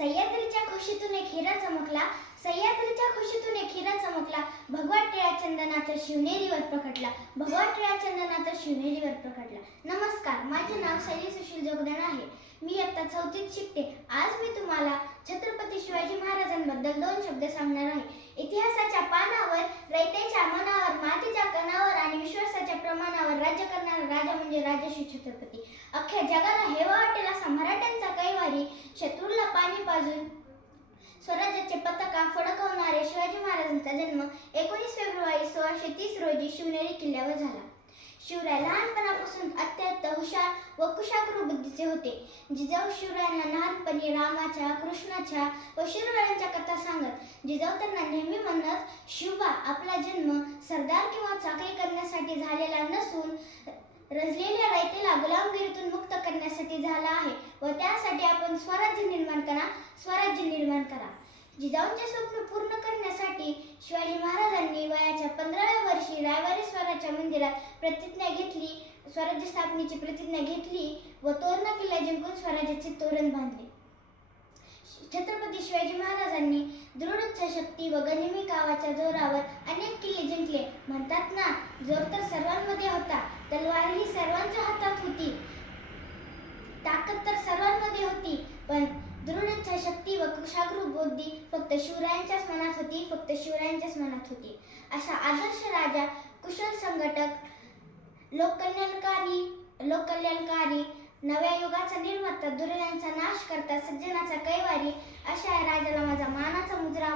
सह्याद्रीच्या खुशीतून एक हिरा चमकला, सह्याद्रीच्या खुशीतून एक हिरा चमकला, भगवा टिळा चंदनाचा शिवनेरीवर प्रकटला, भगवा टिळा चंदनाचा शिवनेरीवर प्रकटला. नमस्कार, माझे नाव शैली सुशील जोगदण आहे. मी इयत्ता 4थीत शिकते. आज मी तुम्हाला छत्रपती शिवाजी महाराजांबद्दल 2 शब्द सांगणार आहे. इतिहासाच्या पानावर, रयतेच्या मनावर, मातीच्या कणावर आणि विश्वासाच्या प्रमाणावर राज्य करणारा राजा म्हणजे राजश्री छत्रपती. अख्ख्या जगाला हेवा वाटेल असा मराठ्यांचा कैवारी, शत्रूला पाणी पाजून स्वराज्याचे पताका फडकवणारे शिवाजी महाराजांचा जन्म 19 फेब्रुवारी 1630 रोजी शिवनेरी किल्ल्यावर झाला. शिवराय लहानपणापासून अत्यंत हुशार व कुशाग्र बुद्धीचे होते. जिजाऊ शिवरायांना लहानपणी रामाच्या, कृष्णाच्या व शिवरायांच्या कथा सांगत. जिजाऊ त्यांना नेहमी म्हणत, शिवबा, आपला जन्म सरदार किंवा चाकरी करण्यासाठी झालेला नसून रजलेल्या रयतेला गुलामगिरीतून मुक्त करण्यासाठी झाला आहे व त्यासाठी आपण स्वराज्य निर्माण करा. जिजाऊंचे स्वप्न पूर्ण करण्यासाठी शिवाजी महाराजांनी वयाच्या 15व्या वर्षी रायवाडी स्वराज्य मंदिरात प्रतिज्ञा घेतली, स्वराज्य स्थापनेची प्रतिज्ञा घेतली व तोरणा किल्ला जिंकून स्वराज्याचे तोरण बांधले. छत्रपती शिवाजी महाराजांनी दृढ इच्छाशक्ती व गनिमी कावाच्या जोरावर अनेक किल्ले जिंकले. म्हणतात ना, जोर तर सर्वांमध्ये होता, तलवार ही सर्वांच्या हातात होती, ताकद तर सर्वांमध्ये होती, पण दृढ इच्छाशक्ती व कुशाग्र बुद्धी फक्त शिवरायांच्याच मनात होती. असा आदर्श राजा, कुशल संघटक, लोककल्याणकारी, नव्या युगाचा निर्माता, दुर्योधनाचा नाश करता, सज्जनाचा कैवारी, अशा या राजाला माझा मानाचा मुजरा.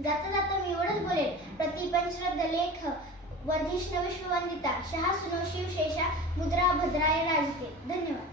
जाता जाता मी एवढंच बोलेल, प्रतिपंचरद्ध लेख वर्धिष्णू विश्ववंदिता, शहा सुनो शिवशेषा, मुद्रा भद्राय राजते. धन्यवाद.